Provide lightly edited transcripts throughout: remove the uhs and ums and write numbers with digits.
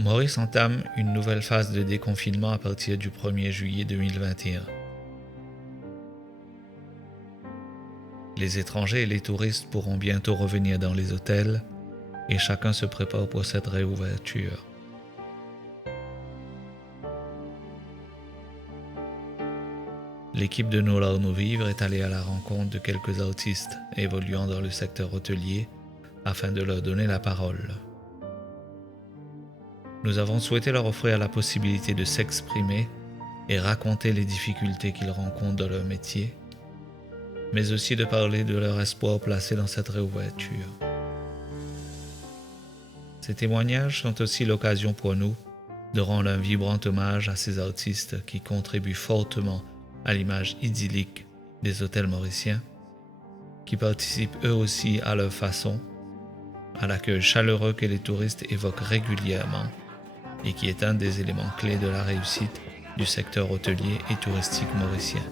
Maurice entame une nouvelle phase de déconfinement à partir du 1er juillet 2021. Les étrangers et les touristes pourront bientôt revenir dans les hôtels et chacun se prépare pour cette réouverture. L'équipe de Nous là où nous vivre est allée à la rencontre de quelques artistes évoluant dans le secteur hôtelier afin de leur donner la parole. Nous avons souhaité leur offrir la possibilité de s'exprimer et raconter les difficultés qu'ils rencontrent dans leur métier, mais aussi de parler de leur espoir placé dans cette réouverture. Ces témoignages sont aussi l'occasion pour nous de rendre un vibrant hommage à ces artistes qui contribuent fortement à l'image idyllique des hôtels mauriciens, qui participent eux aussi à leur façon à l'accueil chaleureux que les touristes évoquent régulièrement et qui est un des éléments clés de la réussite du secteur hôtelier et touristique mauricien.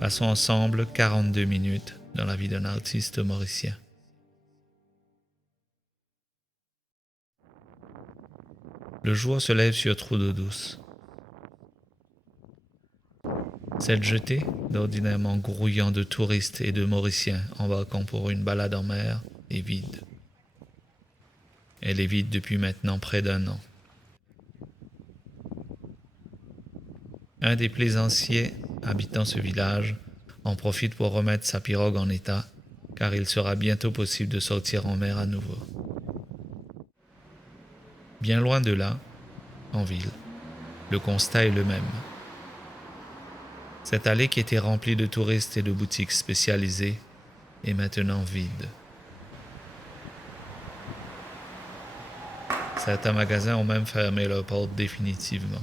Passons ensemble 42 minutes dans la vie d'un artiste mauricien. Le jour se lève sur trop d'eau douce. Cette jetée, d'ordinairement grouillant de touristes et de Mauriciens embarquant pour une balade en mer, est vide. Elle est vide depuis maintenant près d'1 an. Un des plaisanciers habitant ce village en profite pour remettre sa pirogue en état, car il sera bientôt possible de sortir en mer à nouveau. Bien loin de là, en ville, le constat est le même. Cette allée qui était remplie de touristes et de boutiques spécialisées est maintenant vide. Certains magasins ont même fermé leurs portes définitivement.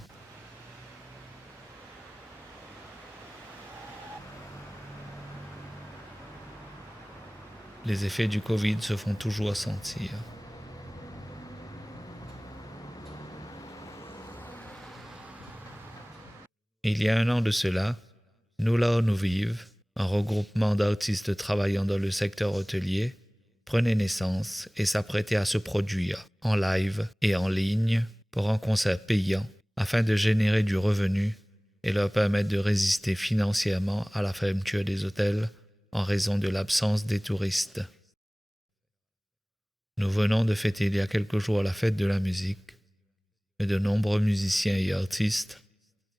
Les effets du Covid se font toujours sentir. Il y a 1 an de cela, Nous là où nous vivre, un regroupement d'artistes travaillant dans le secteur hôtelier, prenait naissance et s'apprêtait à se produire en live et en ligne pour un concert payant afin de générer du revenu et leur permettre de résister financièrement à la fermeture des hôtels en raison de l'absence des touristes. Nous venons de fêter il y a quelques jours la fête de la musique, mais de nombreux musiciens et artistes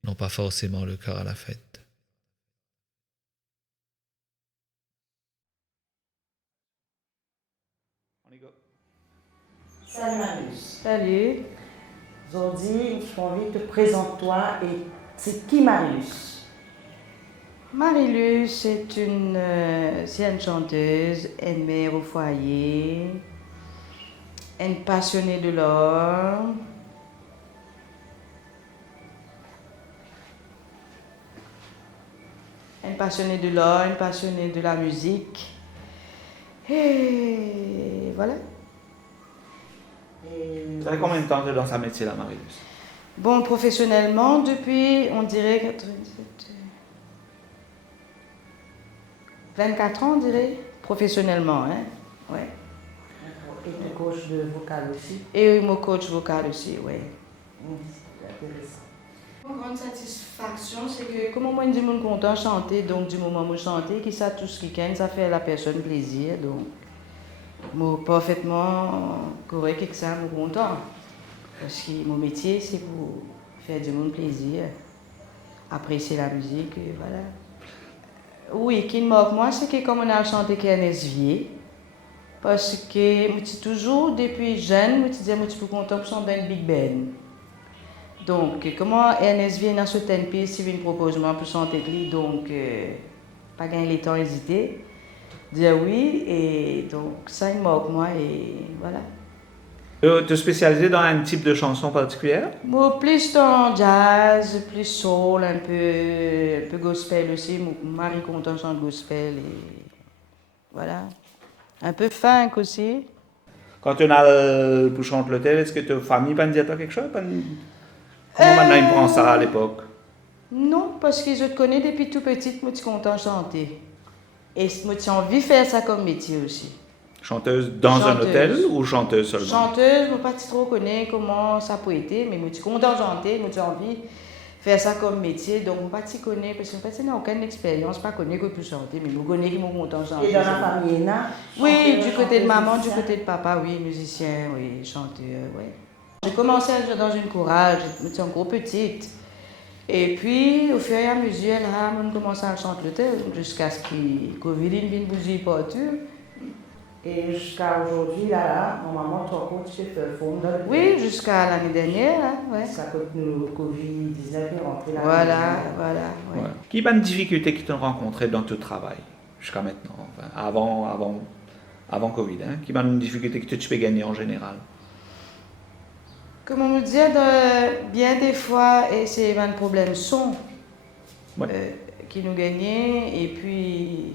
n'ont pas forcément le cœur à la fête. Salut Marius. Salut. Aujourd'hui, je envie de te présenter-toi et c'est qui Marius? Marie-Luce est une ancienne chanteuse, une mère au foyer, une passionnée de l'art. Une passionnée de l'art, une passionnée de la musique. Et voilà. Ça fait combien de temps que tu es dans ce métier-là, Marie-Luce? Bon, professionnellement, depuis, on dirait 97, 24 ans, on dirait, professionnellement, hein, ouais. Et tu es coach de vocal aussi? Et mon coach vocal aussi, ouais. C'est intéressant. Une grande satisfaction, c'est que, comme moi, je dis mon content chanter, donc du moment où je chante, qui ça tout ce qui gagne, ça fait à la personne plaisir, donc. Moi, parfaitement correct avec ça, je suis content. Parce que mon métier, c'est pour faire du monde plaisir, apprécier la musique, et voilà. Oui, ce qui me marque moi, c'est que comme on a chanté Ernest Vier, parce que je suis toujours, depuis jeune, je disais que je suis content pour chanter une big band. Donc, comment Ernest Vier dans ce tempo, si il me propose moi pour chanter avec lui, donc, pas gagner les temps hésiter. Dire oui, et donc ça il marque moi, et voilà. Tu es spécialisé dans un type de chanson particulière? Moi, plus dans jazz, plus soul, un peu gospel aussi. Mon mari content chante gospel, et voilà. Un peu funk aussi. Quand tu as pour chanter l'hôtel, est-ce que ta famille peut dire quelque chose? Comment maintenant ils prennent ça à l'époque? Non, parce que je te connais depuis tout petit, moi je suis content de chanter. Et moi j'ai envie de faire ça comme métier aussi. Chanteuse dans un Chanteuse. hôtel ou chanteuse seulement? Chanteuse, je ne sais pas trop connaître comment ça peut être, mais je suis contente de chanter, j'ai envie de faire ça comme métier, donc je ne sais pas si connais, parce que je n'ai aucune expérience, pas connais que je peux chanter, mais je connais qui m'ont content de chanter. Et dans la famille, Ena? Oui, du côté de maman, musicien. du côté de papa, oui, musicien, oui, chanteur, oui. J'ai commencé à jouer dans une chorale, j'étais encore petite. Et puis, au fur et à mesure, là, on commençait à chanter jusqu'à ce que le Covid vienne bouger partout. Et jusqu'à aujourd'hui, là, normalement, toi, tu fais performer dans le Oui, jusqu'à l'année dernière, hein, ouais. Jusqu'à que le Covid-19 est rentré là. Voilà, voilà, ouais. Ouais. Quelles sont les difficultés que tu as rencontrées dans ton travail jusqu'à maintenant, enfin, avant Covid? Hein? Quelles sont les difficultés que tu peux gagner en général? Comment vous dire, bien des fois, et c'est un problème son Ouais. qui nous gagnait, et puis,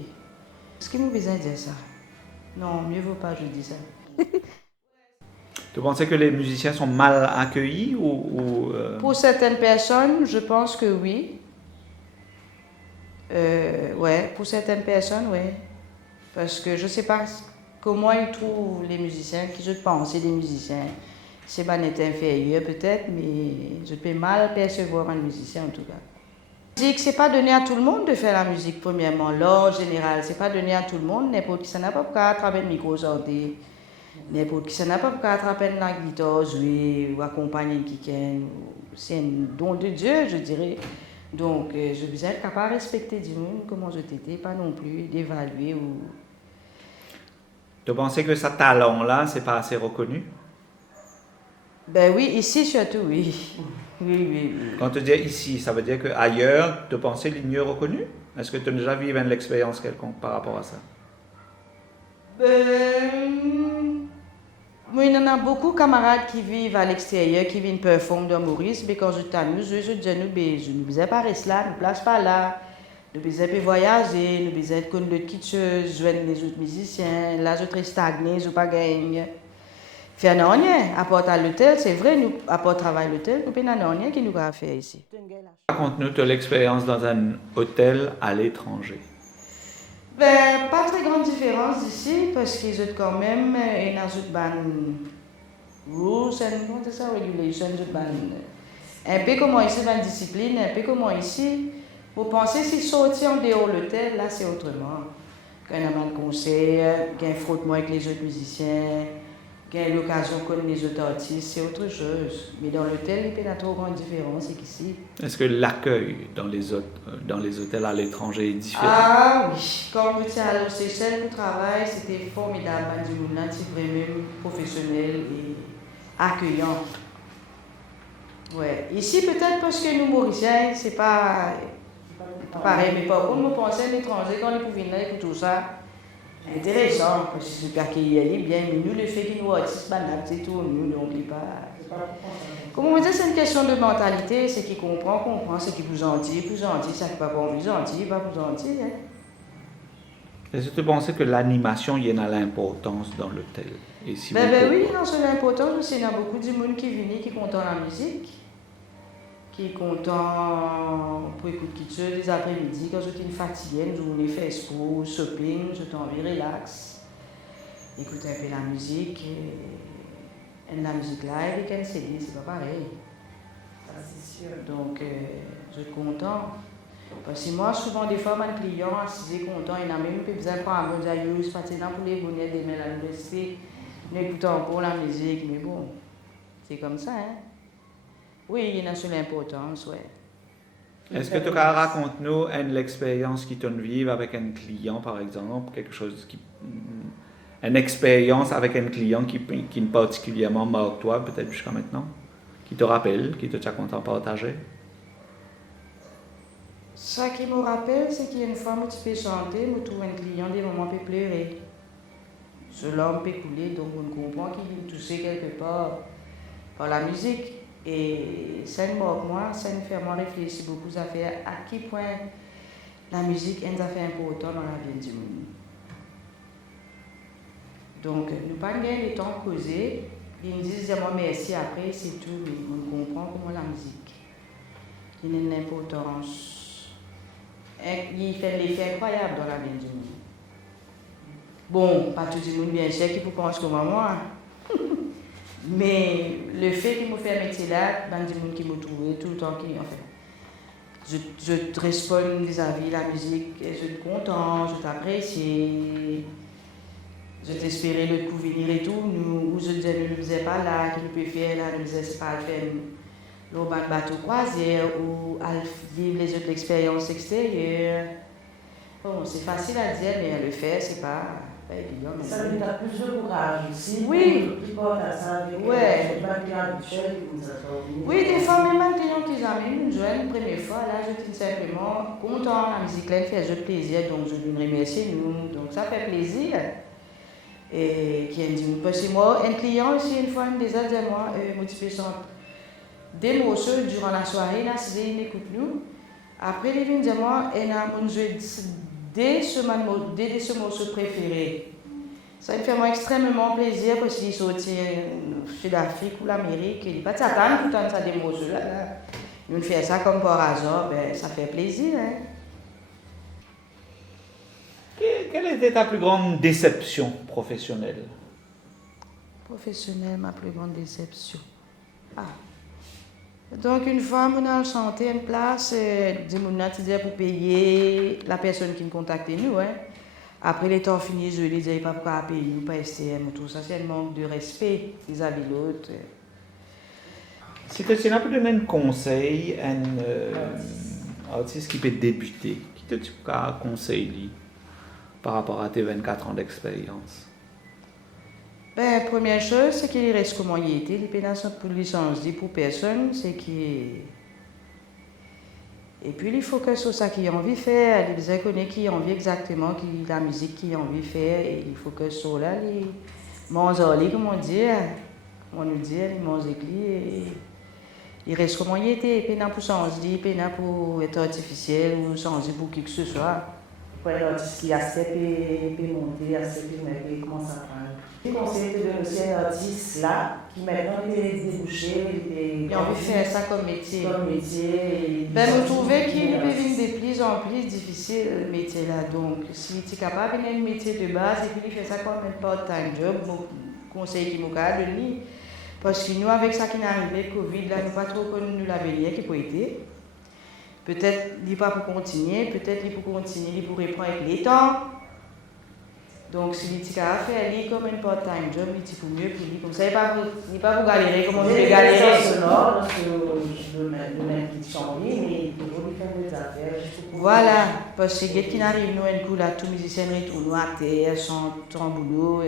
est-ce qu'il nous besoin de dire ça? Non, mieux vaut pas, je dis ça. Tu pensais que les musiciens sont mal accueillis ou Pour certaines personnes, je pense que oui. Ouais, pour certaines personnes, oui. Parce que je ne sais pas comment ils trouvent les musiciens, qui je pense, c'est des musiciens. C'est pas net inférieur peut-être, mais je peux mal percevoir un musicien en tout cas. La musique, c'est pas donné à tout le monde de faire la musique, premièrement. Là, en général, c'est pas donné à tout le monde. N'importe qui, ça n'a pas pour attraper le micro, chanter. N'importe qui, ça n'a pas pour attraper la guitare, jouer ou accompagner quelqu'un. C'est un don de Dieu, je dirais. Donc, je vous être capable de respecter du monde, comment je t'étais, pas non plus d'évaluer ou... tu pensais que ce talent-là, c'est pas assez reconnu? Ben oui, ici surtout, oui. Oui, oui, oui. Quand tu dis ici, ça veut dire qu'ailleurs, tu pensais qu'il est mieux reconnu? Est-ce que tu as déjà vécu une expérience quelconque par rapport à ça? Moi, il y en a beaucoup de camarades qui vivent à l'extérieur, qui viennent performer dans Maurice, mais quand je t'amuse, je dis, nous ne besoin pas rester là, nous ne place pas là. Nous besoin pas voyager, nous besoin de connaître qui joindre les autres musiciens. Là, je suis stagné, je ne pas gagner. Faire rien, à part à l'hôtel, c'est vrai, nous, à part travailler à l'hôtel, nous n'avons rien qui nous a faire ici. Raconte-nous de l'expérience dans un hôtel à l'étranger. Ben, pas très grande différence d'ici, parce qu'ils ont quand même une rules and regulations, un peu comme ici, une discipline, un peu comme ici. Vous pensez si sortir en dehors de l'hôtel, là c'est autrement. Quand on a un concert, quand on frottement avec les autres musiciens, quand on a l'occasion de connaître les autres artistes, c'est autre chose. Mais dans l'hôtel, il n'y a pas trop grande différence qu'ici. Est-ce que l'accueil dans les hôtels à l'étranger est différent? Ah oui, quand vous étiez à l'Océan pour travail, c'était formidable. Du monde, c'est vraiment professionnel et accueillant. Ouais. Ici, peut-être parce que nous, Mauriciens, c'est pas pareil. Mais par contre, nous pensons à l'étranger, quand ils pouvaient venir et tout ça, intéressant, parce que c'est accueilli bien. Mais nous, le fait qu'ils nous artistes banals, c'est tout, nous, n'oublie pas. Comment on dit, c'est une question de mentalité, c'est qui comprend, c'est qui plus gentil, ça qui pas bon, plus gentil, pas plus gentil. Hein. Est-ce que tu pensais que l'animation y a l'importance dans l'hôtel? Et si Ben oui, oui, non, c'est l'importance, parce qu'il y a beaucoup de monde qui vient, qui est content de la musique, qui est content pour écouter quelque chose les après-midi, quand je suis fatiguée, une journée Facebook, shopping, je suis envie relax, écouter un peu la musique, et la musique live, et qu'un CD, c'est pas pareil. C'est sûr. Donc, je suis content. Parce que moi, souvent, des fois, mes clients, s'ils sont contents, ils n'ont même pas besoin de prendre un bon dialogue, c'est parti pour les bonnets des mains à l'université, n'écoutant pour la musique, mais bon, c'est comme ça, hein. Oui, il y en a sur l'importance, ouais. est-ce que tu racontes-nous l'expérience qui t'en vivre avec un client, par exemple, quelque chose qui... Une expérience avec un client qui particulièrement marque toi, peut-être jusqu'à maintenant, qui te rappelle, qui te tient content de partager? Ce qui me rappelle, c'est qu'il y a une fois, où tu peux chanter, je trouve un client, des moments peut pleurer. Ce larme peut couler, donc on comprend qu'il est touché quelque part par la musique. Et ça me marque moi, ça me fait moi réfléchir beaucoup à faire à quel point la musique est un affaire important dans la vie du monde. Donc, nous pas gagner le temps de causer. Ils me disent moi merci après, c'est tout. Mais on comprend comment la musique a une importance. Il fait l'effet incroyable dans la vie du monde. Bon, pas tout le monde bien sûr qui pense comme moi. Mais le fait qu'il me fait un métier là, il y a des gens qui me trouvent tout le temps qui en fait. Je te réponds vis-à-vis de la musique, et je suis content, je t'apprécie. Je t'espérais le coup venir et tout. Nous, où je disais, nous ne faisons pas là, qui nous peut faire là, nous disons, c'est pas le faire. Nous, bateau croisière ou à vivre les autres expériences extérieures. Bon, c'est facile à dire, mais à le faire, c'est pas évident. Ça veut dire plus de courage aussi. Oui. Qui porte à ça avec Ouais. les habituels qui nous attendent. Oui, des fois, même un client qui jamais nous joint une première fois, là, je suis simplement content, la musique, là, elle fait de plaisir, donc je lui remercie, nous, donc ça fait plaisir. Et qui a dit, parce que moi, un client aussi, une fois, il me disait, moi, motivation, des morceaux durant la soirée, là, si il écoute nous. Après, il me dit, moi, il a mon jeu dès ce morceau préféré. Ça me fait moi extrêmement plaisir parce qu'il sortit Sud-Afrique ou l'Amérique. Il dit, pas de s'attendre tout le temps ça des morceaux là. Il me fait ça comme par hasard, ben, ça fait plaisir. Hein. Quelle était ta plus grande déception professionnelle? Professionnelle, ma plus grande déception. Ah. Donc, une fois, on a chanté une place, on disait pour payer la personne qui me contactait, nous. Hein. Après les temps finis, je lui disais pas pourquoi payer, pas STM, tout ça. C'est un manque de respect vis-à-vis de l'autre. Si tu as pu donner un conseil à un artiste qui peut débuter, qui te dit un conseil par rapport à tes 24 ans d'expérience? Ben, première chose, c'est qu'il reste comme il était. Les pénales pour licence dit pour personne, c'est qu'il. Et puis il faut que sur ça qu'il a envie de faire, il connaît qui a envie exactement, qui la musique qu'il a envie de faire, et il faut que sur là, il mange comme on dit, on nous dit, il mange et il reste comme il était. Et puis pour changer, puis pour être artificiel ou changer pour qui que ce soit. Pour un artiste qui accepte et monter, accepte et commence à prendre. Je conseille de donner aussi un artiste là, qui maintenant est débouché, il a envie de faire ça comme métier. Ben, vous trouvez qu'il peut venir de plus en plus difficile le métier là. Donc, si tu es capable de faire un métier de base et puis il fait ça comme un part-time job, mon conseil qui m'a donné. Parce que nous, avec ça qui est arrivé, le Covid, là, nous pas trop connu l'avenir qui peut être. Peut-être il n'est pas pour continuer, peut-être il pour continuer, il pourrait prendre avec les temps. Donc, si il a fait il comme un part-time job, il est pour mieux pour lui. Comme ça, il n'est pas pour galérer comme on veut galérer. Sonore, je veux mettre une chantier, mais il faut lui faire des affaires. Voilà, parce que dès qu'il arrive, nous, un coup, là, tout musicien retourne à terre, chantent en boulot.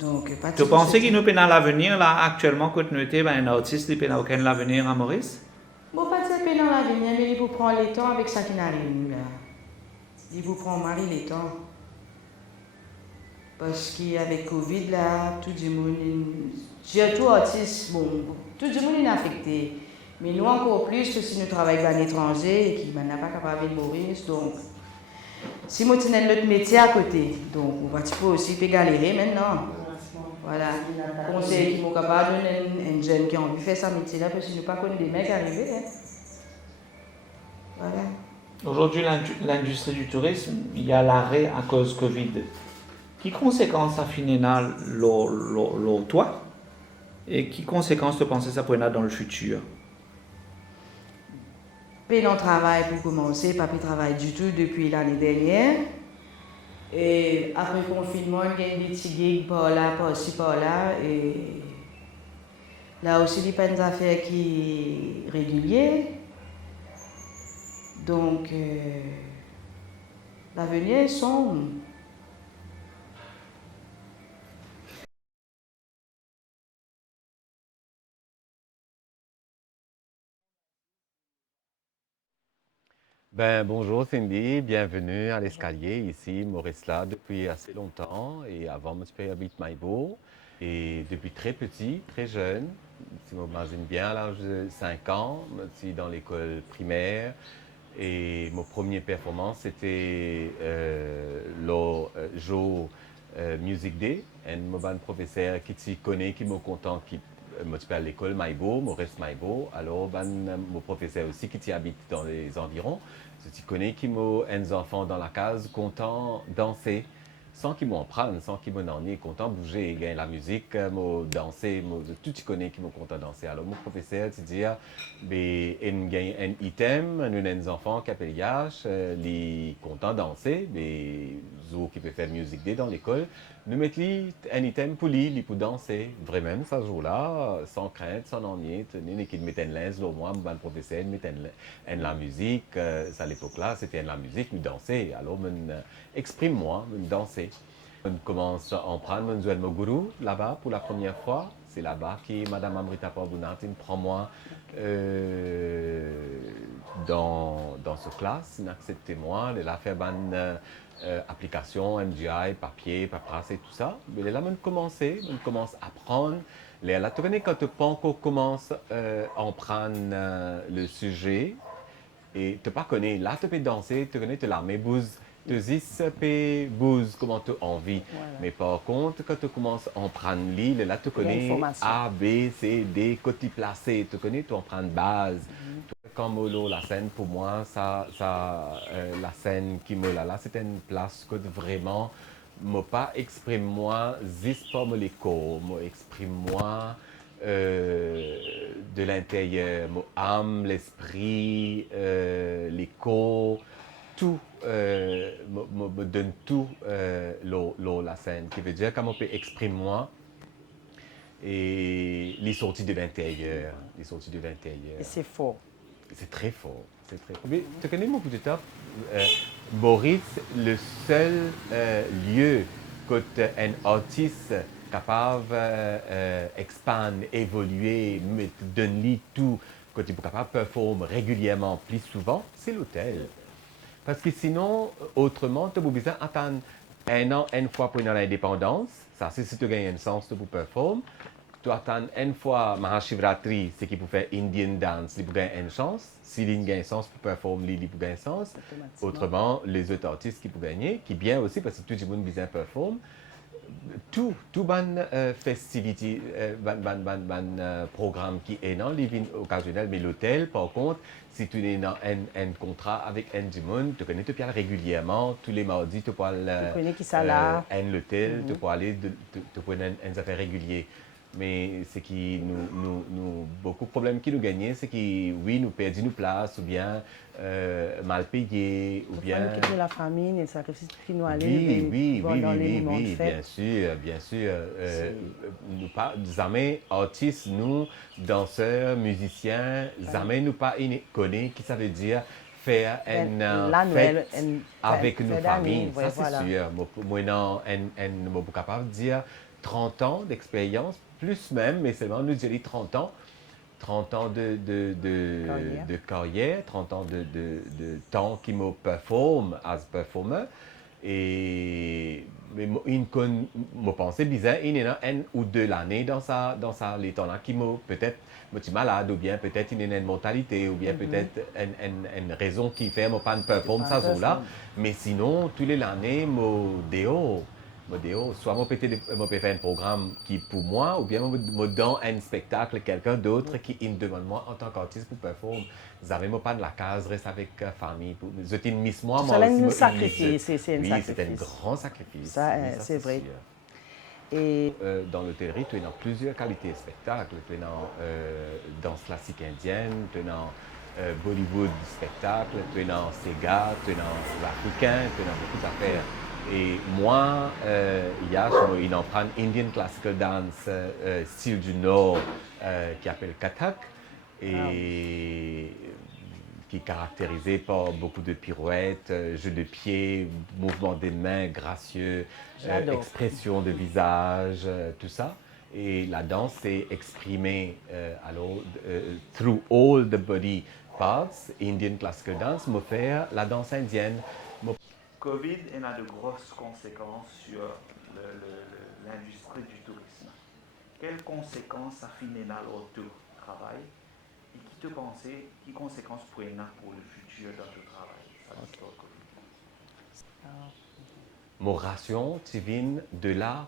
Donc, pas tu penses qu'il nous peut dans l'avenir, là, actuellement, quand nous étions un artiste, il peut dans aucun l'avenir à Maurice? Bon, pas de ça dans l'avenir, mais il faut prendre les temps avec ça qui arrive, nous, là. Il faut prendre mari les temps. Parce qu'avec Covid, là, tout le monde, surtout artistes, bon, tout le monde est affecté. Mais nous encore plus que si nous travaillons à l'étranger et qui n'est pas capable de Maurice. Donc, si nous tenons notre métier à côté, donc on va aussi galérer maintenant. Voilà. Conseil qui m'ont capable de donner un jeune qui a envie de faire sa métier là parce que nous pas connu des mecs arrivés. Hein. Voilà. Aujourd'hui, l'industrie du tourisme, il y a l'arrêt à cause Covid. Quelles conséquences a fini le toi et quelles conséquences tu penses ça pourrait avoir dans le futur? Puis on travaille pour commencer, pas de travail du tout depuis l'année dernière. Et après le confinement, il y a des petits gigs par là, par-ci, par-là. Et là aussi, il y a pas des affaires qui sont régulières. Donc, l'avenir est sombre. Ben, bonjour Cindy, bienvenue à l'escalier ici, Maurice là, depuis assez longtemps et avant je suis à Maïbo et depuis très petit, très jeune, si vous imaginez bien à l'âge de 5 ans, je suis dans l'école primaire et mon première performance c'était le jour Music Day, et mon professeur qui t'y connaît, qui me content, qui moi, tu à l'école Maïbo, Maurice Maïbo. Alors, mon professeur aussi qui habite dans les environs, tu connais qui m'a un enfant dans la case, content danser. Sans qu'ils m'en prennent, sans qu'ils m'en ennuyent, content bouger, gagne la musique, moi danser, tout tu connais qui m'ont content danser. Alors mon professeur tu dit, ben il gagne un item, nous avons des enfants qui appellent Yash, les content danser, ben zo qui peut faire musique day dans l'école, nous mettons un item pour lui pour danser. Vraiment ça joue là, sans crainte, sans ennui, nous qui mettent un lens au moins, mon professeur mettait la musique, à l'époque là c'était la musique, nous danser. Alors exprime-moi, danser. On commence à en prendre mon Zuel Moguru là-bas pour la première fois. C'est là-bas que Madame Amrita Pabunatine prend moi dans ce classe, acceptez-moi, elle a fait une application, MGI, papier, paperasse et tout ça. Mais là, on commence à apprendre. Là, tu connais quand tu commence à prendre le sujet, et tu pas connais, là tu peux danser, tu connais, tu la mets bouse, tu dis peux bouse, comment tu envie. Voilà. Mais par contre, quand tu commences à en prendre l'île, là tu connais L'information. A, B, C, D, côté placé, tu connais, tu en prends base. Comme Molo, la scène pour moi, la scène qui me là, c'était une place que vraiment, moi pas exprime-moi, juste pas me les cours, moi exprime-moi. De l'intérieur, mon âme, l'esprit, l'écho, tout me donne tout la scène, qui veut dire comment on peut exprimer moi et les sorties de l'intérieur, Et c'est fort. C'est très fort, c'est très fort. Mais tu connais mon petit top, Boris, le seul lieu que un artiste capable d'expandre, évoluer, donner tout, que tu es capable de performer régulièrement plus souvent, c'est l'hôtel. Parce que sinon, autrement, tu as besoin d'attendre un an, une fois pour l'indépendance. Ça, c'est si tu gagnes un sens pour performer. Tu attends une fois Mahashivratri, c'est qui pour faire Indian dance, il pour gagner une chance. S'il gagne un sens pour performer, il pour gagner un sens. Autrement, les autres artistes qui pour gagner, qui bien aussi parce que tout le monde besoin performer. Tout ban festivité, programme qui est dans les occasionnels, mais l'hôtel, par contre, si tu es dans un contrat avec un du monde, tu connais, tu peux aller régulièrement, tous les mardis, tu peux aller à l'hôtel, tu peux aller, tu peux aller un affaire régulier. Mais ce qui nous beaucoup de problèmes qui nous gagnent, c'est que oui, nous perdons nos places, ou bien mal payés, ou bien. Nous quitter la famille, et le sacrifice qui nous allait. Oui, bien sûr. Nous pas, jamais artistes, nous, danseurs, musiciens, jamais nous pas connaît qui ça veut dire faire une fête avec nos familles. Ça, c'est sûr. Moi, non, je suis capable de dire 30 ans d'expérience, plus même, mais seulement nous dirait 30 ans. 30 ans de carrière, 30 ans de temps qui me performe as performer. Et me pensais bizarre, il y en a un ou deux l'année dans les temps-là qui me peut-être me suis malade, ou bien peut-être il y a une mortalité, ou bien peut-être une raison qui fait me pas performer ça là. Mais sinon, tous les années, me déo. Soit je peux faire un programme qui est pour moi, ou bien je donne un spectacle à quelqu'un d'autre qui me demande moi en tant qu'artiste pour performer. Vous n'avez pas de la case, reste avec la famille. Vous êtes une miss moi, ça aussi. C'est un sacrifice. Oui, c'est un grand sacrifice. Ça, c'est vrai. Et dans l'hôtellerie, tu es dans plusieurs qualités de spectacle. Tu es dans danse classique indienne, tu es dans Bollywood spectacle, tu es dans Sega, tu es dans l'africain, tu es dans beaucoup d'affaires. Et moi, il en prend Indian Classical Dance, style du Nord, qui appelle Kathak, et qui est caractérisé par beaucoup de pirouettes, jeux de pieds, mouvements des mains gracieux, expression de visage, tout ça. Et la danse, c'est exprimé through all the body parts. Indian Classical Dance me fait la danse indienne. Covid a de grosses conséquences sur l'industrie du tourisme. Quelles conséquences ça finit dans le travail et quelles conséquences pour le futur dans le travail? Mon ration, tu viens de là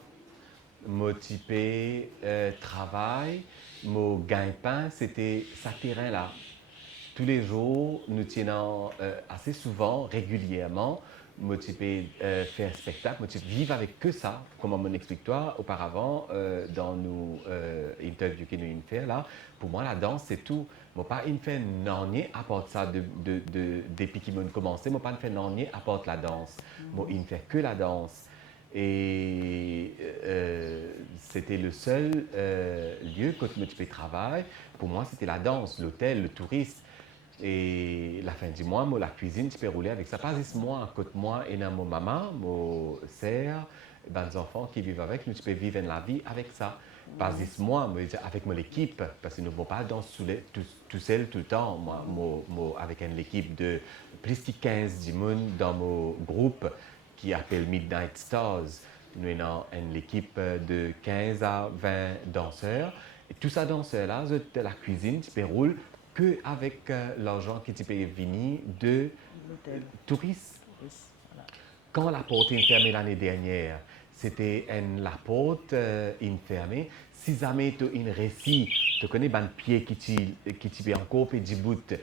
mon typé travail, mon gagne-pain, c'était ce terrain-là. Tous les jours, nous tenons assez souvent, régulièrement, motivé faire spectacle, motivé vivre avec que ça, comme on explique toi auparavant dans nos interviews que nous fait là. Pour moi, la danse, c'est tout. Moi, pas une fait non à part ça depuis qu'ils m'ont commencé, moi pas une fait non à part la danse. Moi, il ne fait que la danse. Et c'était le seul lieu que je fais travail. Pour moi, c'était la danse, l'hôtel, le tourisme. Et la fin du mois, moi, la cuisine, tu peux rouler avec ça. Pas juste moi, côté moi et mon maman, mon sœur, des enfants qui vivent avec nous, tu peux vivre la vie avec ça. Pas juste moi, mais avec mon équipe, parce que nous ne pouvons pas danser tout seul tout le temps. Moi, avec une équipe de plus de 15 personnes dans mon groupe qui appelle Midnight Stars. Nous avons une équipe de 15 à 20 danseurs. Et tous ces danseurs-là, la cuisine, tu peux rouler qu'avec l'argent qui est venu de touristes. Voilà. Quand la porte est fermée l'année dernière, c'était la porte fermée. Si jamais tu as un récit, tu connais un pied qui peut encore peut bout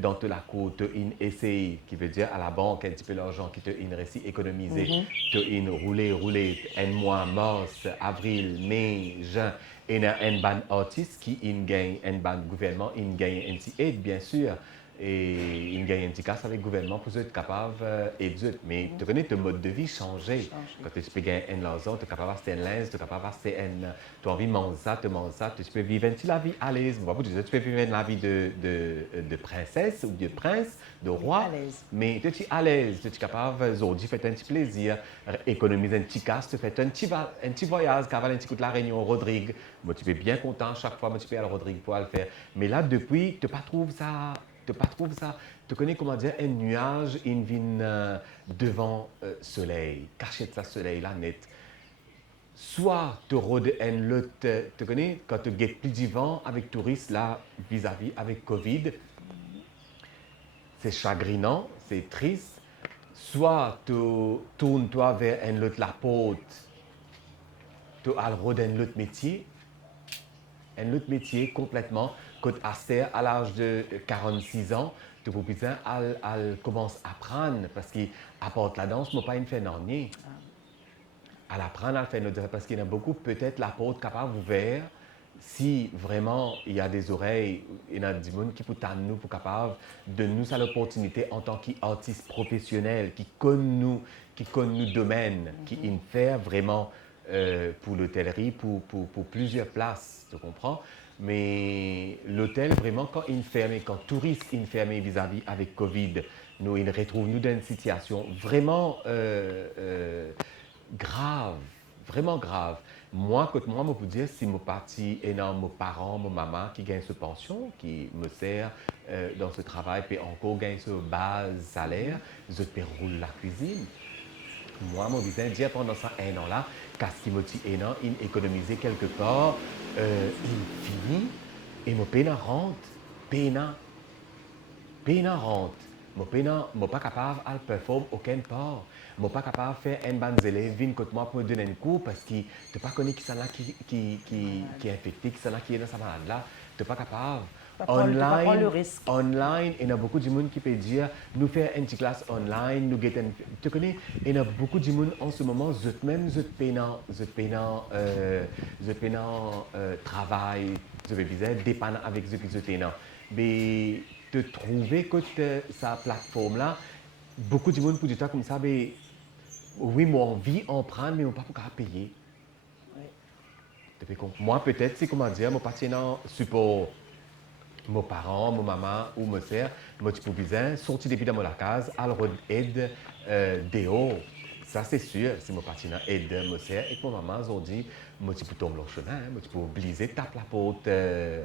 dans toute la côte, tu as un essai qui veut dire à la banque un petit peu l'argent qui te un récit économisé, tu as une roulé, un mois, mars, avril, mai, juin. Et il y a un ban artiste qui gagne, un ban gouvernement, il gagne un petit aide, bien sûr. Et il gagne un petit casse avec le gouvernement pour être capable d'aider. Mais tu connais ton mode de vie changé. Quand tu peux gagner un l'argent, tu es capable d'acheter un linge, tu es capable d'acheter un. Tu as envie de manger ça, tu peux vivre la vie à l'aise. Tu peux vivre la vie de princesse ou de prince, de roi. Mais tu es à l'aise, tu es capable aujourd'hui de faire un petit plaisir, économiser un petit casse, tu fais un petit voyage, cavaler un petit coup de la Réunion, Rodrigue. Moi, tu es bien content chaque fois, moi, tu peux aller à Rodrigue pour le faire. Mais là, depuis, tu ne trouves ça. Tu ne trouves ça. Tu connais comment dire un nuage, une vient devant soleil, caché de sa soleil, là, net. Soit tu rôdes un lot, tu connais, quand tu guettes plus du vent avec touristes, là, vis-à-vis avec Covid, c'est chagrinant, c'est triste. Soit tu tournes toi vers un lot la porte, tu as le rôde un lot métier, complètement. Quand Aster, à l'âge de 46 ans, tu peux bien, elle commence à apprendre parce qu'à part la danse, je ne pas une fait rien. Elle apprend à faire notre parce qu'il y en a beaucoup, peut-être la porte capable ouverte. Si vraiment il y a des oreilles, il y a des gens qui peuvent nous pour capable de nous à l'opportunité en tant qu'artistes professionnels qui connaissent nous domaine, qui in faire vraiment pour l'hôtellerie, pour plusieurs places, tu comprends? Mais l'hôtel, vraiment, quand il ferme, quand touristes il ferme vis-à-vis avec Covid, nous, il retrouve nous dans une situation vraiment grave, vraiment grave. Moi, quand moi, je peux dire, si mon parti est dans mes parents, mon maman qui gagne ce pension, qui me sert dans ce travail, puis encore gagne ce bas salaire, je peux rouler la cuisine. Moi, mon besoin dire pendant ça un an là, qu'est-ce qui me dit un an, il économisé quelque part, il finit et mon peine rentre, peine rentre. Mon peine, mon pas capable de performer aucun part. Mon pas capable de faire un ban élève venir contre moi pour me donner un coup parce que tu pas connais qui ça là qui est infecté, qui ça là qui est dans sa malade là, tu pas capable. Online, il y a beaucoup de monde qui peut dire, nous faire une petite classe online, nous get tu connais, il y a beaucoup de monde en ce moment, je peinant travail, je vais dire, dépendant avec ce que je peinant. Mais de trouver que sa plateforme là, beaucoup de monde pour du temps comme ça, mais oui, moi envie en prendre, mais on pas pour payer. Oui. Moi peut-être, c'est comment dire, mon patinant support. Mes parents, ma maman ou ma sœur, moi tu peux bien sortir depuis dans la case, alors aide dehors. Ça c'est sûr, si mon patinant aide ma sœur et que ma maman aujourd'hui, moi tu peux tomber le chemin, moi tu peux obliger tape la porte, je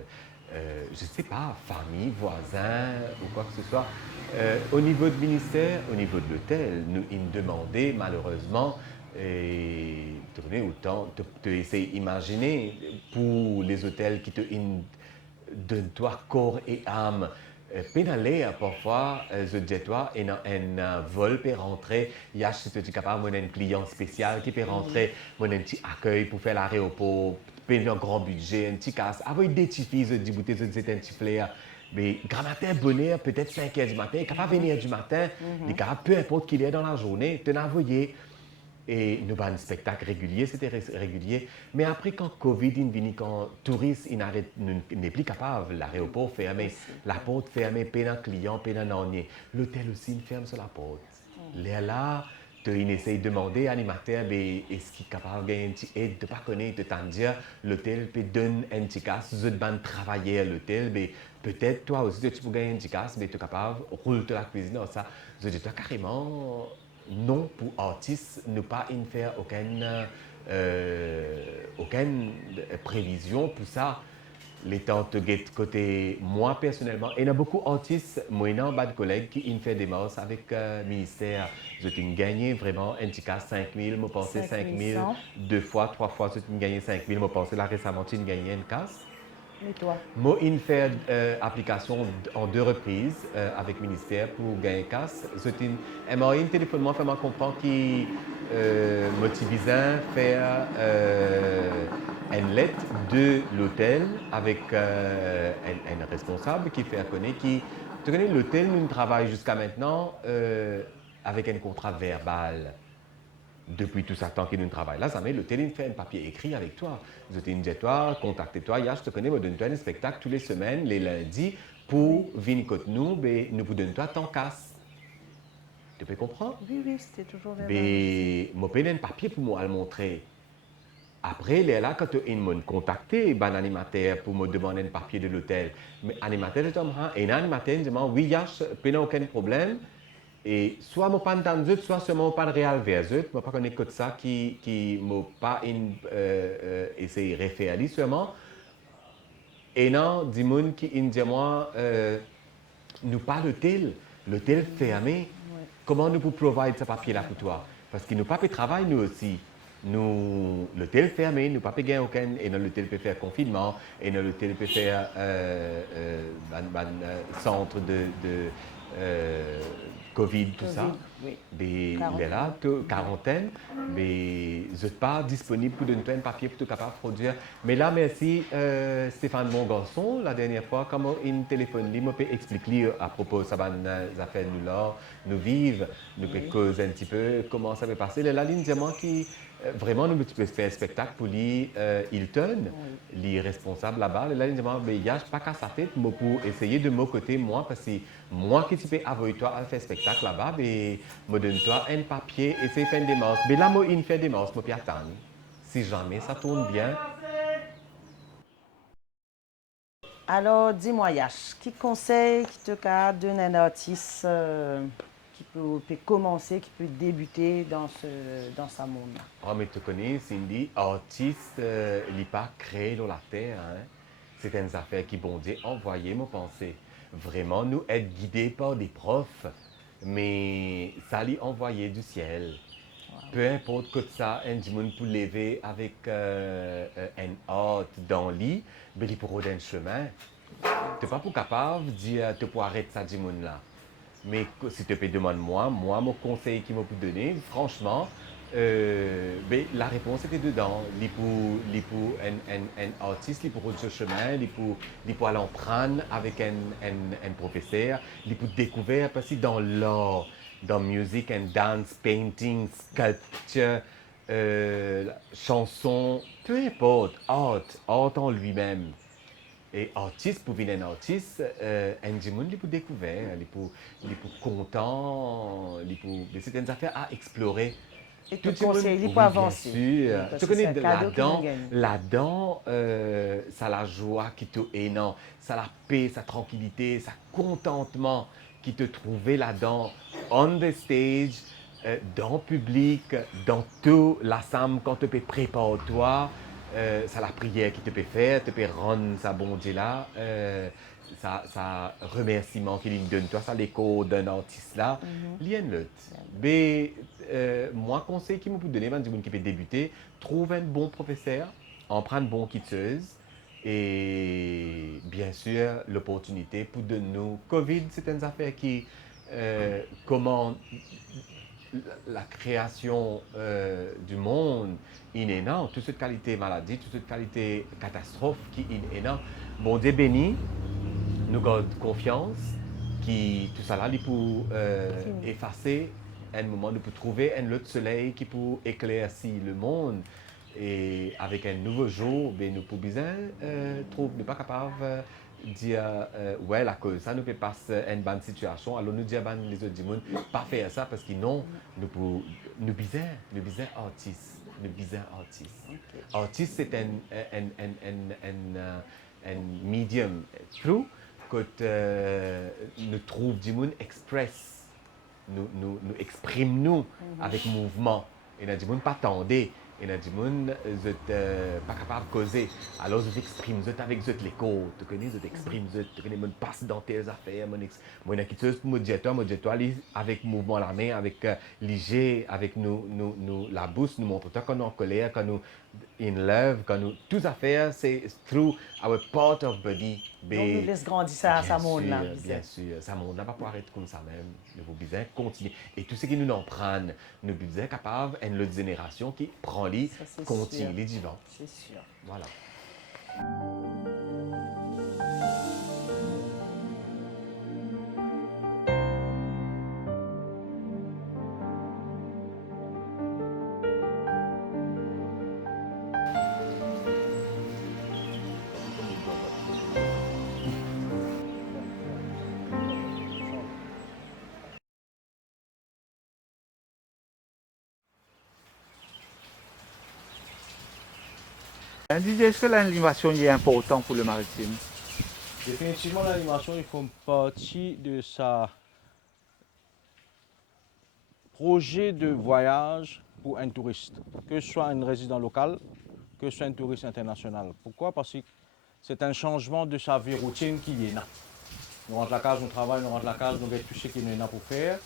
sais pas, famille, voisins ou quoi que ce soit. Au niveau du ministère, au niveau de l'hôtel, nous demandons malheureusement et tourner autant, tu essaies d'imaginer pour les hôtels qui te donne-toi corps et âme. pénalé parfois, je dis toi, un vol peut rentrer. Il y a, si tu es capable, un client spécial qui peut rentrer, un petit accueil pour faire l'aéroport, payer un grand budget, un petit casse. Avec des petits filles, je dis, c'est un petit flair. Mais grand matin, bonheur, peut-être 5 heures du matin, il est capable de venir du matin, il est capable, peu importe qu'il est dans la journée, te l'envoyer. Et nous avons un spectacle régulier, c'était régulier. Mais après, quand Covid est venu, quand touristes n'est plus capable, l'aéroport fermé, la porte fermée, pas de client, pas de nanier. L'hôtel aussi il ferme sur la porte. Là, tu essaies de demander à l'animateur, est-ce qu'il est capable de gagner un petit aide, de ne pas connaître, de t'en dire, l'hôtel peut donner un petit casse, vous êtes travailler à l'hôtel, mais peut-être toi aussi, tu peux gagner un petit casse, mais tu es capable, roule la cuisine, ça. Je dis, toi, carrément, non, pour artistes, ne pas faire aucune prévision pour ça. Les temps de côté, moi personnellement, il y a beaucoup d'artistes, moi et de collègues qui ont fait des masses avec le ministère. Je suis gagné vraiment un petit cas 5 000, je pensais 5 000, 2 fois, 3 fois, je suis gagné 5 000, je pensais là récemment, j'ai gagné une casse. Et toi? Moi, j'ai fait application en 2 reprises avec le ministère pour gagner casse. Elle m'a envoyé un téléphone, moi, fait comprendre qu'il motivait à faire une lettre de l'hôtel avec un responsable qui fait connaître qui. Tu connais, l'hôtel, nous travaillons jusqu'à maintenant avec un contrat verbal. Depuis tout ce temps que nous travaillons là, ça met le télé fait un papier écrit avec toi. Je te dis, toi, contacte-toi, je te connais, je te donne un spectacle tous les semaines, les lundis, pour venir avec nous, nous vous donnons ton casse. Tu peux comprendre? Oui, c'était toujours vraiment. Je donne un papier pour moi le montrer. Après, là, quand tu m'as contacté, l'animateur pour me demander un papier de l'hôtel. Mais l'animateur, il me dit, oui, il n'y a aucun problème. Et soit je ne pas entendu, soit seulement pas de réel vers eux. Je ne pas connaître que ça qui m'a pas essayé de référer seulement. Et non, des gens qui me disent moi, nous pas l'hôtel fermé. Comment nous pouvons provide ce papier-là pour toi? Parce que nous pas de travail, nous aussi. Nous, l'hôtel fermé, nous pas gagner aucun, et l'hôtel peut faire confinement, et l'hôtel peut faire centre de Covid, tout ça. Oui. Il est là, quarantaine, mais je ne suis pas disponible pour donner un papier pour être capable de produire. Mais là, merci Stéphane, mon garçon, la dernière fois, comment une téléphone, il m'a expliqué à propos de ça, affaires nous là, nous vivons, nous causer un petit peu comment ça va passer. La ligne diamant qui vraiment nous peux faire un spectacle pour lui, Hilton, les responsables là-bas. La ligne diamant, il n'y a pas qu'à sa tête pour essayer de mon côté, moi, parce que moi qui peux avec toi à faire un spectacle là-bas, me donne-toi un papier et c'est faire des masses. Mais là, moi, il fait des masses, je peux attendre. Si jamais ça tourne bien. Alors, dis-moi, Yash, qui conseille, qui te donne un artiste qui peut commencer, qui peut débuter dans ce monde-là? Oh, mais tu connais, Cindy, artiste, il n'est pas créé dans la terre. Hein? C'est une affaire qui, bon Dieu, envoyé mes pensées. Vraiment, nous être guidés par des profs, mais ça lui envoyé du ciel. Wow. Peu importe que ça, un monde pour lever avec un art dans le lit, mais il pourra un chemin. Tu n'es pas capable de dire tu peux arrêter ça du monde là. Mais si tu peux demander moi, mon conseil qui m'a pu donner, franchement, la réponse était dedans. Il pour un artiste, il pour ce chemin, il pour aller en prendre avec un professeur, il pour découvrir parce que dans l'art, dans musique and dance, painting, sculpture, chanson, peu importe, art en lui-même. Et artiste, pour venir un artiste, un monde, il peut découvrir, il peut content, c'est une affaire à explorer. Et tu conseilles, il peut avancer. Bien sûr. Tu connais là-dedans, ça la joie qui te énorme, ça la paix, sa tranquillité, sa contentement qui te trouvait là-dedans, on the stage, dans le public, dans tout l'ensemble, quand tu peux préparer toi. Ça la prière qui te peut faire, te peut rendre sa bon Dieu là, ça remerciement qu'il donne toi, ça l'écho d'un artiste là, lien-le. Mais moi conseil qui me peut donner, du monde qui peut débuter, trouve un bon professeur, en prendre une bonne quitteuse, Et bien sûr, l'opportunité pour de nous. COVID, c'est une affaire qui, comment la création du monde in énorme, toute cette qualité maladie, toute cette qualité catastrophe qui in énorme. Bon Dieu béni, nous avons confiance qui tout ça là, il peut effacer un moment, nous peut trouver un autre soleil qui peut éclaircir le monde. Et avec un nouveau jour, ben, nous pouvons bien trouver, nous pas capable de dire ouais la cause ça nous fait passer une bonne situation. Alors nous disons les autres du monde pas faire ça parce que non, nous besoin artistes, nous besoin artistes. Artiste c'est un medium true que nous trouve du monde express, nous exprime nous avec mouvement. Et nous du monde pas tendez. Et là, du monde, vous n'êtes pas capable de causer. Alors, vous exprime, vous êtes avec vous l'écho. Tu connais, vous exprime, tu connais, vous passe dans tes affaires. Moi, je suis pour avec mouvement la main, avec l'IG, avec nous, la bouche, nous montre quand nous en colère, quand nous in love, quand nous, toutes affaires, c'est through our part of body. Donc, nous laisse grandir ça, ça monde là. Bien sûr, ça monde là, pas pour arrêter comme ça même. Nous avons besoin de continuer. Et tout ce qui nous en prennent, nous sommes besoin capables, une autre génération qui prend les, continue les divans. C'est sûr. Voilà. Didier, est-ce que l'animation est importante pour le maritime? Définitivement, l'animation, il faut partie de sa projet de voyage pour un touriste, que ce soit un résident local, que ce soit un touriste international. Pourquoi? Parce que c'est un changement de sa vie routine qui est là. Nous rentrons à la case, nous travaillons, nous rentrons à la case, nous avons tout ce qu'il y a pour faire.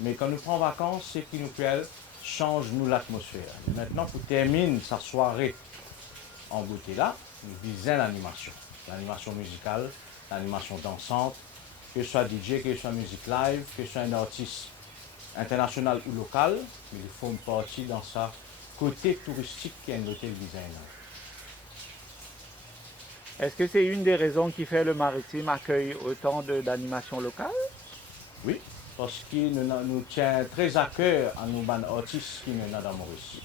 Mais quand nous prenons vacances, c'est qui nous fait change nous l'atmosphère. Maintenant, pour terminer sa soirée en beauté là, nous visons l'animation musicale, l'animation dansante, que ce soit DJ, que ce soit musique live, que ce soit un artiste international ou local, mais il faut une partie dans sa côté touristique qui est un hôtel design. Est-ce que c'est une des raisons qui fait le maritime accueille autant d'animations locales? Oui, parce qu'il nous tient très à cœur à nous artistes qui sont dans Maurice.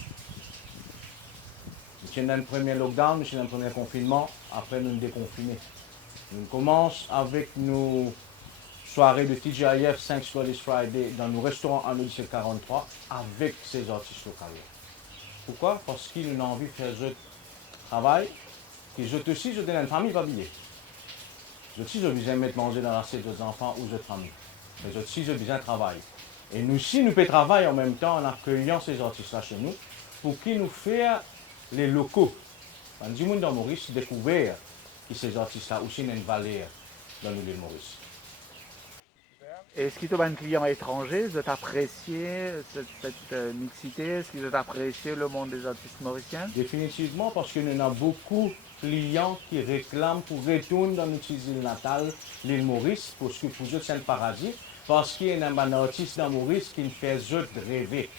Nous sommes dans le premier lockdown, nous sommes dans le premier confinement, après nous déconfinons. Nous commençons avec nos soirées de TGIF 5 Swedish Friday dans nos restaurants en Odyssée 43 avec ces artistes locaux. Pourquoi? Parce qu'ils ont envie de faire ce travail, qu'ils ont aussi dans une famille habillée. Ils aussi ont besoin de mettre manger dans l'assiette des enfants ou de famille. Mais ils aussi ont besoin de travailler. Et nous aussi, nous pouvons travailler en même temps en accueillant ces artistes-là chez nous pour qu'ils nous fassent les locaux. Quand du monde dans Maurice découvert que ces artistes-là aussi ont une valeur dans l'île de Maurice. Est-ce qu'ils ont un client étranger? Vous appréciez cette mixité? Est-ce qu'ils ont apprécié le monde des artistes mauriciens? Définitivement, parce que nous avons beaucoup de clients qui réclament pour retourner dans notre île natale, l'île Maurice, parce que pour eux c'est un paradis, parce qu'il y a un artiste dans Maurice qui nous fait rêver.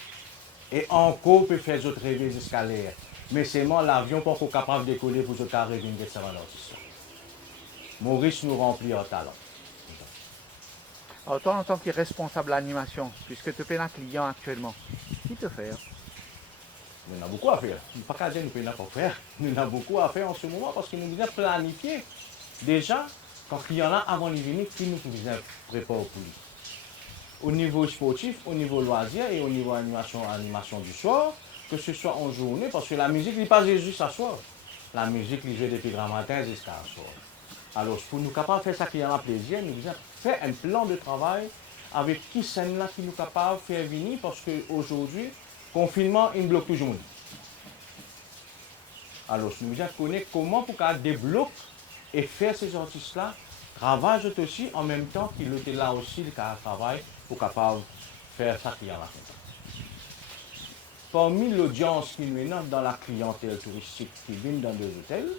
Et encore peut faire rêver jusqu'à l'air. Mais c'est moi l'avion pas capable de décoller pour ce cas rêver de ça artiste. Maurice nous remplit en talent. Alors toi, en tant que responsable d'animation, puisque tu es un client actuellement, qui te fait? Nous avons beaucoup à faire. Pas qu'à dire nous ne pouvons pas faire. Nous avons beaucoup à faire en ce moment parce que nous devons planifier. Déjà, quand il y en a avant de venir, qui nous devons préparer pour lui. Au niveau sportif, au niveau loisir et au niveau animation du soir, que ce soit en journée, parce que la musique n'est pas juste à soir. La musique, il joue depuis grand matin jusqu'à soir. Alors, pour nous capables de faire ça qui en a plaisir, nous devons faire un plan de travail avec qui scène-là qui nous capable de faire venir, parce qu'aujourd'hui, confinement, il bloque tout le monde. Alors, nous devons connaître comment pour qu'on débloque et faire ces artistes-là travaillent aussi en même temps qu'il était là aussi, le travail pour capable faire ça qui en a fait. Parmi l'audience qui nous est dans la clientèle touristique qui vient dans des hôtels,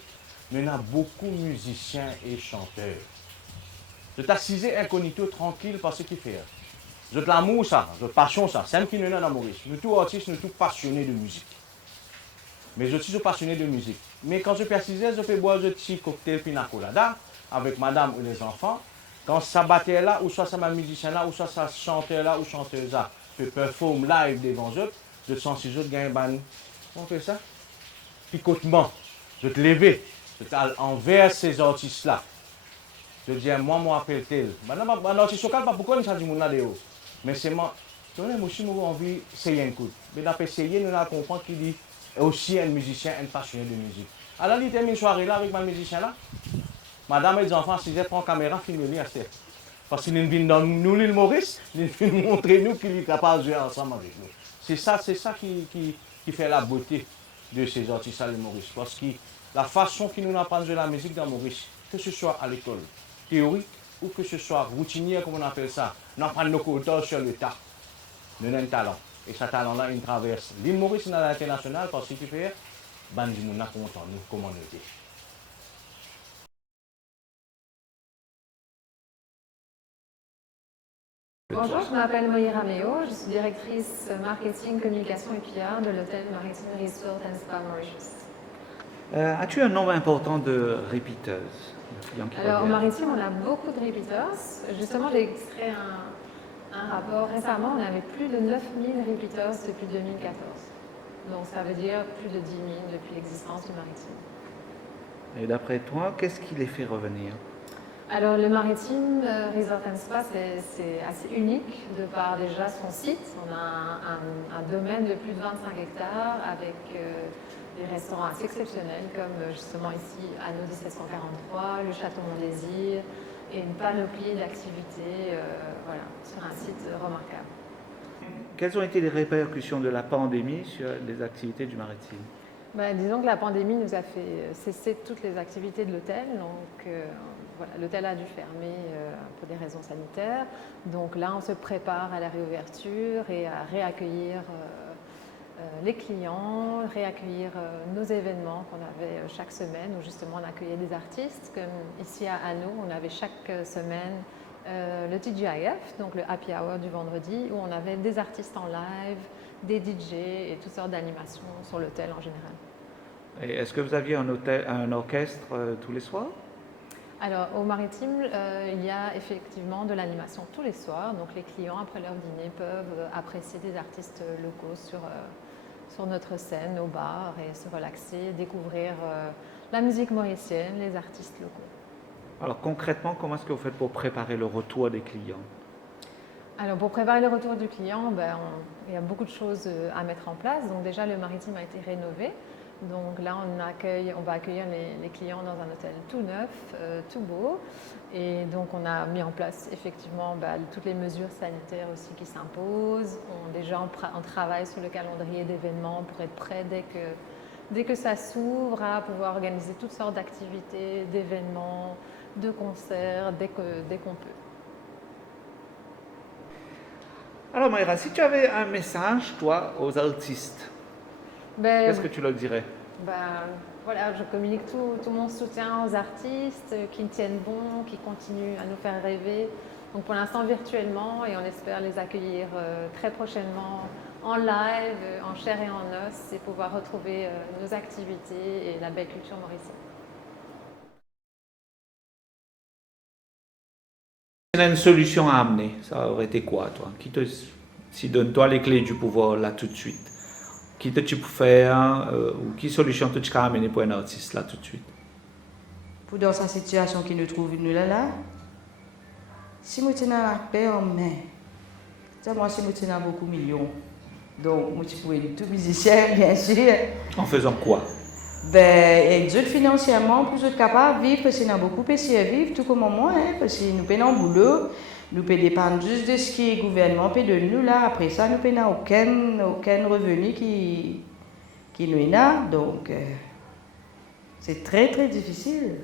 nous avons beaucoup de musiciens et chanteurs. Je t'assisais incognito, tranquille, parce qu'il fait. Je l'amour ça, je passion ça, c'est un qui nous dans Maurice. Nous tous artistes, nous tous passionnés de musique. Mais je suis passionné de musique. Mais quand je persisais, je fais boire un petit cocktail pina colada avec madame ou les enfants. Quand ça battait là, ou soit ça m'a musicien là, ou soit ça chantait là, ou chanteuse là, je performe live devant eux, je sens si je gagne ban. On fait ça. Picotement. Je te levais. Je t'allais envers ces artistes-là. Je dis, moi, appelle tel. Maintenant, l'artiste local, pourquoi nous avons dit mon adéo? Mais c'est moi. Je dis, moi, j'ai envie d'essayer un coup. Mais d'après essayer, nous allons comprendre qu'il dit aussi un musicien, un passionné de musique. Alors, il termine une soirée là avec ma musicien là. Madame et les enfants, si ils prennent la caméra, filment-les à cette. Parce qu'ils viennent dans nous, l'île Maurice, ils viennent montrer nous qu'il est capable de jouer ensemble avec nous. C'est ça qui fait la beauté de ces artistes à l'île Maurice. Parce que la façon qu'ils nous apprennent de la musique dans Maurice, que ce soit à l'école théorique ou que ce soit routinière, comme on appelle ça, nous apprenons nos couteurs sur le tas. Nous avons un talent. Et ce talent-là, il traverse l'île Maurice dans l'international parce qu'il fait, nous sommes contents, nous, communauté. Bonjour, je m'appelle Moïra Méo, je suis directrice marketing, communication et PR de l'hôtel Maritime Resort & Spa Mauritius. As-tu un nombre important de répéteuses? Alors au Maritime, on a beaucoup de repeaters. Justement, j'ai extrait un rapport récemment, on avait plus de 9000 repeaters depuis 2014. Donc ça veut dire plus de 10 000 depuis l'existence du Maritime. Et d'après toi, qu'est-ce qui les fait revenir? Alors le Maritime Resort & Spa, c'est assez unique de par déjà son site. On a un domaine de plus de 25 hectares avec des restaurants assez exceptionnels comme justement ici Anneau 1743, le Château Mondésir et une panoplie d'activités voilà, sur un site remarquable. Quelles ont été les répercussions de la pandémie sur les activités du Maritime? Disons que la pandémie nous a fait cesser toutes les activités de l'hôtel. Donc voilà, l'hôtel a dû fermer pour des raisons sanitaires. Donc là, on se prépare à la réouverture et à réaccueillir les clients, réaccueillir nos événements qu'on avait chaque semaine où justement on accueillait des artistes. Comme ici à Anneau, on avait chaque semaine le TGIF, donc le Happy Hour du vendredi, où on avait des artistes en live, des DJ et toutes sortes d'animations sur l'hôtel en général. Et est-ce que vous aviez un orchestre tous les soirs? Alors au Maritime, il y a effectivement de l'animation tous les soirs. Donc les clients, après leur dîner, peuvent apprécier des artistes locaux sur notre scène, au bar, et se relaxer, découvrir la musique mauricienne, les artistes locaux. Alors concrètement, comment est-ce que vous faites pour préparer le retour des clients? Alors pour préparer le retour du client, il y a beaucoup de choses à mettre en place. Donc déjà, le Maritime a été rénové. Donc là, on va accueillir les clients dans un hôtel tout neuf, tout beau. Et donc on a mis en place effectivement toutes les mesures sanitaires aussi qui s'imposent. On travaille sur le calendrier d'événements pour être prêt dès que ça s'ouvre à pouvoir organiser toutes sortes d'activités, d'événements, de concerts, dès qu'on peut. Alors Moïra, si tu avais un message, toi, aux artistes, qu'est-ce que tu leur dirais? Voilà, je communique tout mon soutien aux artistes qui tiennent bon, qui continuent à nous faire rêver. Donc pour l'instant virtuellement, et on espère les accueillir très prochainement en live, en chair et en os, et pouvoir retrouver nos activités et la belle culture mauricienne. Il y a une solution à amener, ça aurait été quoi, toi? Si donne-toi les clés du pouvoir là tout de suite. Qui tu peux faire ou quelle solution tu peux amener pour un artiste là tout de suite? Pour dans sa situation qui nous trouve nous là, si nous tenons la paix en main, moi si nous tenons beaucoup de millions, donc moi je pourrais être tout musicien bien sûr. En faisant quoi? Et financièrement, pour être capable de vivre, parce qu'il y a beaucoup de personnes à vivre, tout comme moi, parce que nous payons un boulot, nous dépendons juste de ce que le gouvernement paye de nous là. Après ça, nous payons aucun revenu qui nous est là. Donc, c'est très très difficile.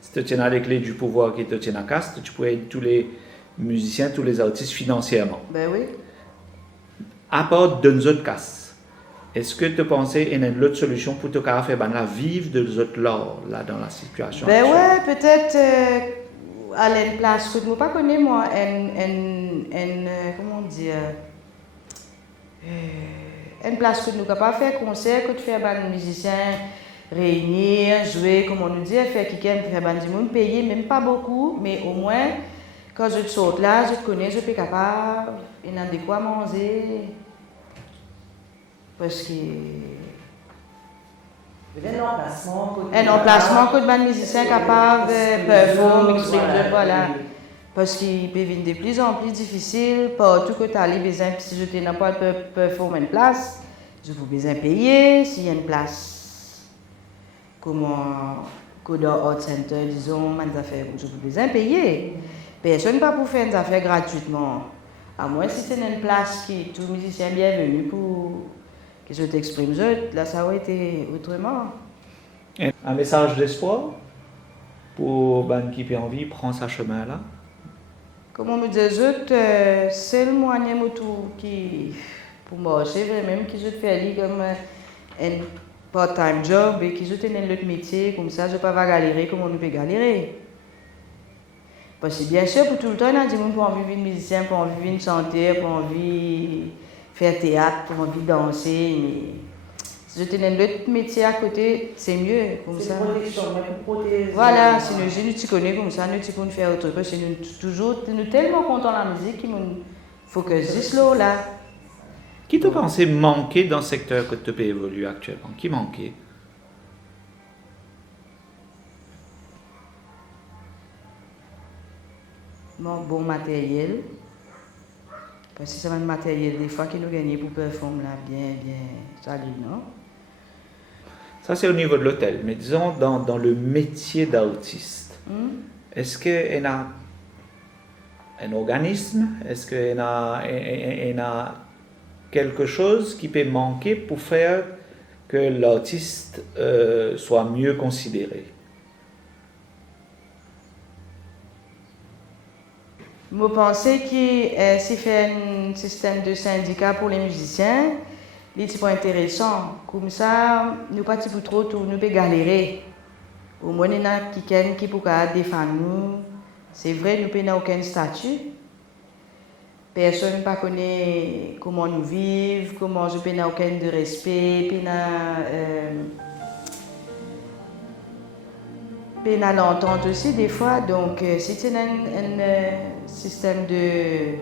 Si tu tiens les clés du pouvoir qui te tiennent à caste, tu pourrais aider tous les musiciens, tous les artistes financièrement. Ben oui. À part d'une autre casse. est-ce que tu penses qu'il y a une autre solution pour te faire la vivre de l'autre là dans la situation Ben actuelle? ouais, peut-être aller une place que je ne pas connais moi, comment dire, une place que nous ne pas faire concert, que de faire des musiciens réunir, jouer, comme on nous dit, faire quelqu'un, faire du monde, payer, même pas beaucoup, mais au moins, quand je saute là, je te connais, je suis capable, il y a de quoi manger. Parce que. Un emplacement que de musiciens capables de performer, voilà. Parce qu'il peut venir de plus en plus difficile, partout que tu as besoin, si je n'ai pas de performer une place, je vous besoin payer, s'il y a une place. Comment, que dans Art Center, disons, des affaires, je vous besoin payer. Personne ne peut pas faire des affaires gratuitement. À moins si c'est une place qui tout musicien bienvenu pour que je t'exprime, là ça aurait été autrement. Un message d'espoir pour Ben qui a envie, prend sa chemin là? Comme on me dit, c'est le moyen qui, pour marcher, même que je fais comme un part-time job et que je tenais un autre métier, comme ça je ne peux pas galérer comme on peut galérer. Parce que bien sûr, pour tout le temps, il y a des gens qui ont envie de vivre musicien, qui ont envie de chanter, qui ont envie de faire théâtre, qui ont envie de danser. Mais si je tenais un autre métier à côté, c'est mieux. Comme ça. Protection, mais pour protéger. Voilà, si nous tu connais comme ça, nous tu peux faire autre chose. Parce que nous tellement contents de la musique qu'il nous focus juste là. Qui te pensais manquer dans le secteur que tu peux évoluer actuellement? Qui manquait? Bon matériel. Parce que c'est un matériel des fois qui nous gagne pour performer là bien, salut, non? Ça, c'est au niveau de l'hôtel. Mais disons, dans le métier d'autiste, est-ce qu'il y a un organisme? Est-ce qu'il y a quelque chose qui peut manquer pour faire que l'autiste soit mieux considéré? Je pense que si fait un système de syndicat pour les musiciens, c'est pas intéressant. Comme ça, nous pas pour trop tout, nous peut galérer. Au moins, il y a quelqu'un qui peut défendre nous. C'est vrai, nous n'avons aucun statut. Personne ne connaît comment nous vivons, comment je n'ai aucun de respect, puis on l'entente aussi des fois. Donc, si tu as un système de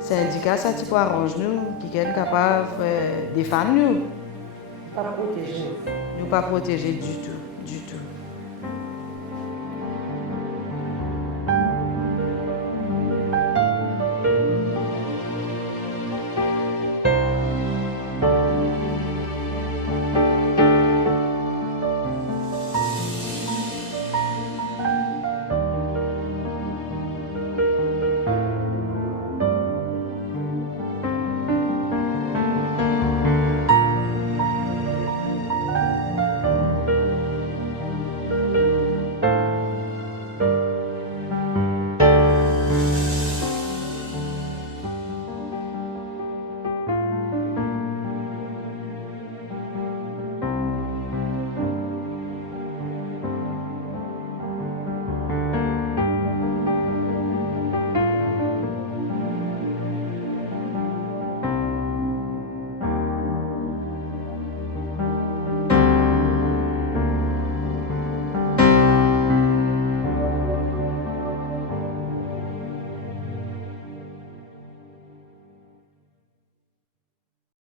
syndicat, ça tu peux arranger nous, qui est capable de défendre nous. Pas protéger. Nous pas protéger du tout.